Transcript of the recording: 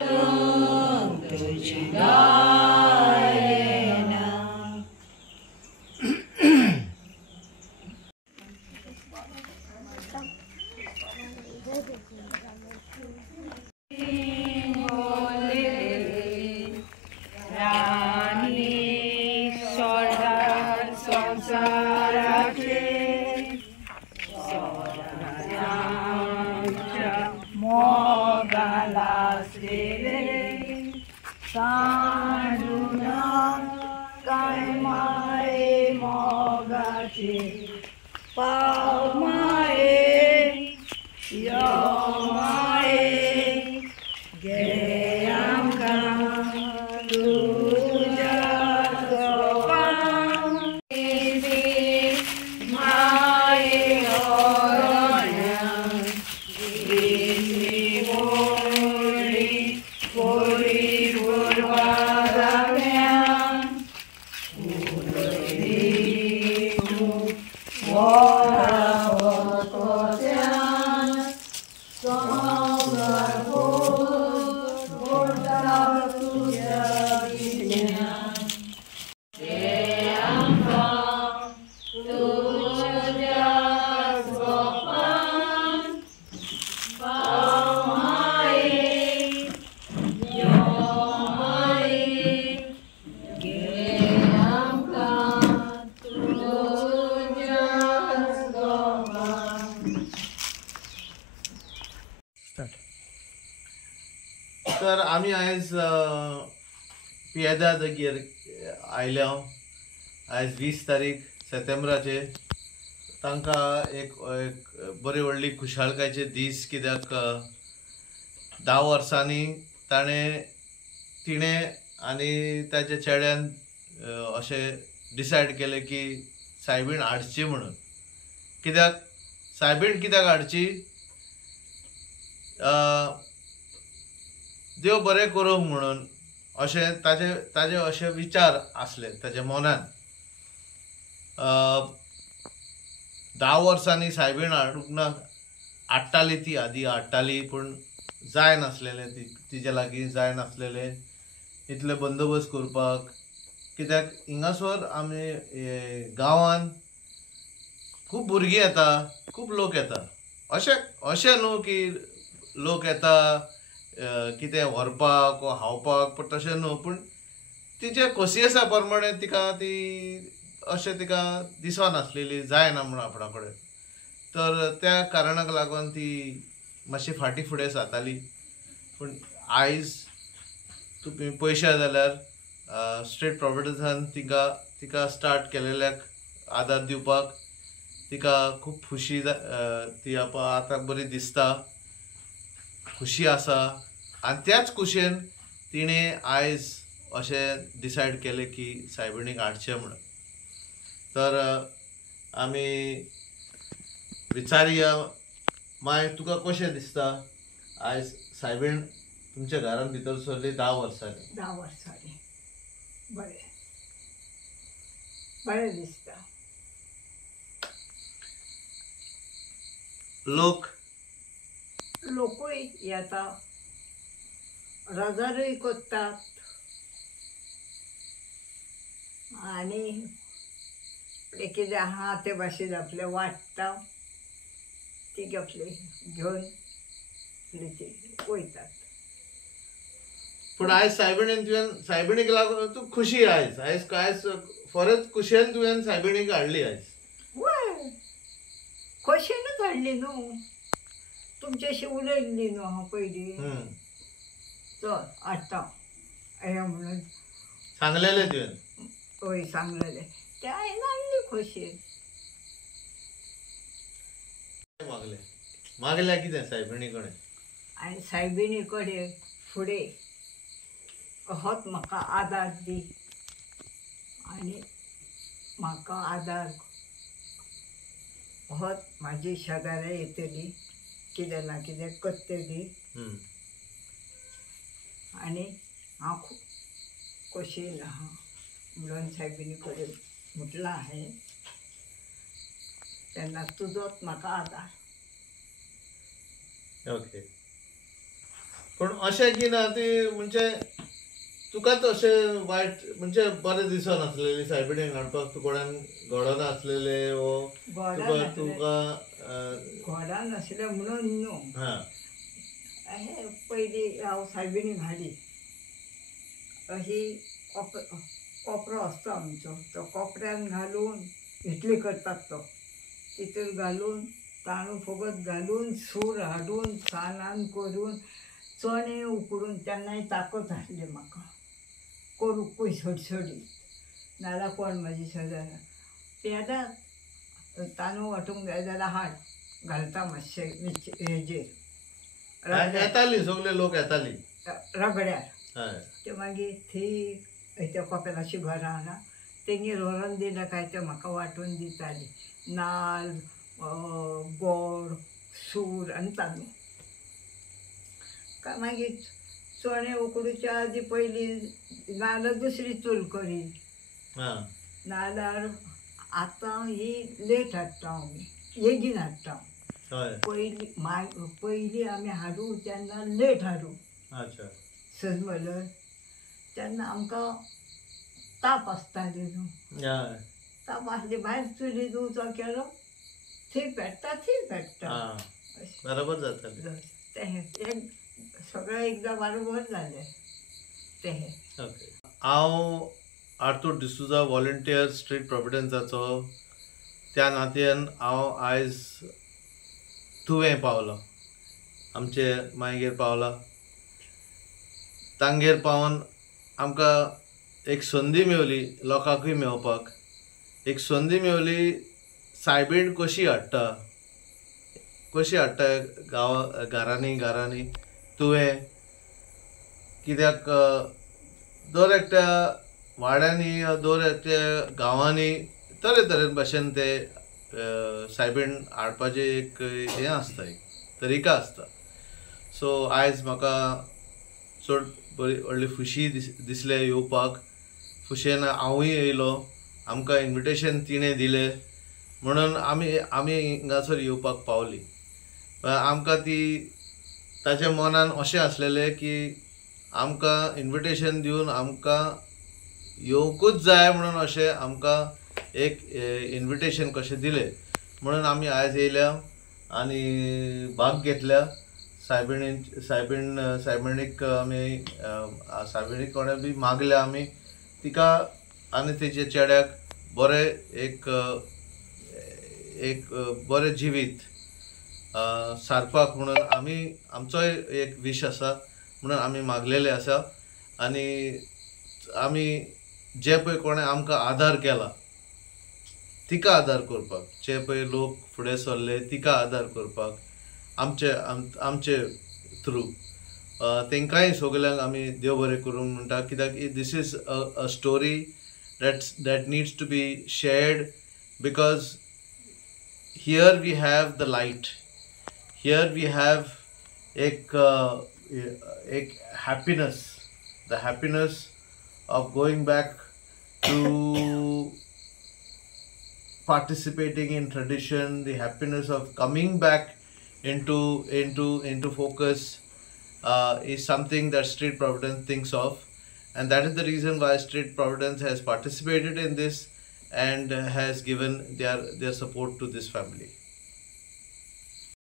तुझी गायना साडूना काय माये मोगाचे पाव माये यो माये गे आमकां तुझ्या सोपान माये ओरण्या गिरणी मोरी पोरी तर आम्ही आज पियेदा जागीर आयल्या आज 20 तारीख सप्टेंबराचे तांकां एक बरी व्हडली खुशालकायचे दीस कित्याक 10 वर्सांनी तिणें आनी ताच्या चेड्यान अशें डिसायड केलें की सायबीण हाडची म्हणून. कित्याक सायबीण कित्याक हाडची, देव बरें करूंक म्हणून अशें ताजे अशे विचार आसले ताच्या मनान. 10 वर्सांनी सायबीण हाडूंक ना, हाडटाली ती आदी हाडटाली पूण जाय नासलेलें, तिजे लागीं जाय नासलेलें इतले बंदोबस्त करपाक. कित्याक हिंगासर आमी गांवांत खूब भुरगीं येता, खूब लोक येता. अशें न्हू की लोक येता कितें व्हरपाक वा खावपाक, पण तशें न्हू, पूण तिचे खोशयेसा प्रमाणे तिका ती अशें तिका दिसना आसलेली जायना म्हणून आपणा कडेन. तर त्या कारणाक लागून ती मातशी फाटीं फुडें जाताली. पूण आयज तुमी पळयशात जाल्यार स्टेट प्रॉविडन्सान तिका स्टार्ट केलेल्याक आदार दिवपाक तिका खूब खुशी, ती आतां बरी दिसता, खुशी आसा. आनी त्याच खुशयेन तिणें आयज अशें डिसायड केलें की सायबिणीक हाडचें म्हणून. तर आमी विचारया, माय तुका कशें दिसता आयज सायबीण तुमच्या घरान भितर सरली 10 वर्सांनी? 10 वर्सांनी बरें दिसता. लोकूय येता, रजारूय करतात आनी कितें आहा ते भाशेन आपले वाडटा, ती आपले घेवन वयतात. पूण आयज सायबिणीक लागून तूं खुशी आयज फरत खुशयेन तुवें सायबिणीक हाडली आयज? वय खोशयेनूच हाडली न्हू, तुमच्याशी उलयल्ली न्हू हांव पयलीं, चल हाडटा हें म्हणून सांगलेलें तुवें? हय सांगलेलें, तें हांवें हाडली खोशयेन. मागल्या कितें सायबिणी कडेन? आनी सायबिणी कडेन फुडें होच म्हाका आदार दी आनी म्हाका आदार होच म्हाजी शेजाऱ्या येतली, कितें ना कितें करतली आनी हांव खूब खोशयेन आहा म्हणून सायबिणी कडेन म्हटलां हांवें. तेन्ना तुजोच म्हाका आदार. ओके. पण अशें की ना ती म्हणजे तुकाच अशें वायट म्हणजे बरें दिसन आसलेली सायबिणीक हाडपाक तू कोणान घडोन आसलेले वो तुका घोडा नासले म्हणून न्हू हा हे पयलीं हांव सायबिणीक हाडी अशी कोपरो आसता आमचो तो कोपऱ्यान घालून इतली करतात तो तितून घालून तांदूळ फुगत घालून सूर हाडून सानान करून चणे उकडून तेन्नाय ताकत आसली म्हाका करूंकूय सडसडीत नाल्यार कोण म्हाजी सजाना पेदात तांदूळ वांटूंक जाय जाल्यार हाड घालता मातशें हेजेर येताली सगळे लोक येताली रगड्यार हय ते मागीर थंय त्या कपेलाची घरां आहा तेंगेर व्हरोन दिलें काय ते म्हाका वांटून दिताली नाल्ल गोड सूर आनी तांदूळ काय मागीर चणे उकडूच्या आदी पयलीं नाल्यार दुसरी चूल करी नाल्यार आतां ही लेट हाडटा आमी येगीन हाडटा पयलीं आमी हाडूं तेन्ना लेट हाडूं सजमलर तेन्ना आमकां ताप आसताली न्हू ताप आसली भायर चुलीर उजो केलो थंय पेट्टा बरोबर जाता तें सगळें एकदां बरोबर जालें तें हांव आर्थूर डिसूजा व्हॉलंटियर स्ट्रीट प्रॉविडन्साचो त्या नात्यान हांव आयज तुवें पावलो आमचे मागीर पावला तांगेर पावन आमकां एक संदी मेवली लोकांकूय मेवपाक एक संदी मेवली सायबीण कशी हाडटा घरांनी तुवें कित्याक दर एकट्या वाड्यांनी दर एकट्या गांवांनी तरेतरेन भाशेन ते सायबीण हाडपाचें एक हें आसता एक तरिका आसता सो आयज म्हाका चड बरी व्हडली खुशी दिसले येवपाक खुशेन हांवूय येयलो आमकां इन्विटेशन तिणें दिलें म्हणून आमी हिंगासर येवपाक पावली आमकां ती ताच्या मनान अशें आसलेलें की आमकां इन्विटेशन दिवन आमकां येवंकूच जाय म्हणून अशें आमकां एक इन्विटेशन कशें दिलें म्हणून आमी आयज येयल्या आनी भाग घेतल्या सायबिणीक आमी सायबिणीक कोणें बी मागल्या आमी तिका आनी तेच्या चेड्याक बरें एक बरें जिवीत सारपाक म्हणून आमचोय एक विश आसा म्हणून आमी मागलेले आसा आनी आमी जे पळय कोणें आमकां आदार केला तिका आदार करपाक जे पळय लोक फुडें सरले तिका आदार करपाक आमचे थ्रू तेंकांय सगल्यांक आमी देव बरें करूंक म्हणटा कित्याक this is a story that needs to be shared because here we have the light here we have एक happiness the happiness of going back to participating in tradition, the happiness of coming back into focus is something that Street Providence thinks of, and that is the reason why Street Providence has participated in this and has given their support to this family.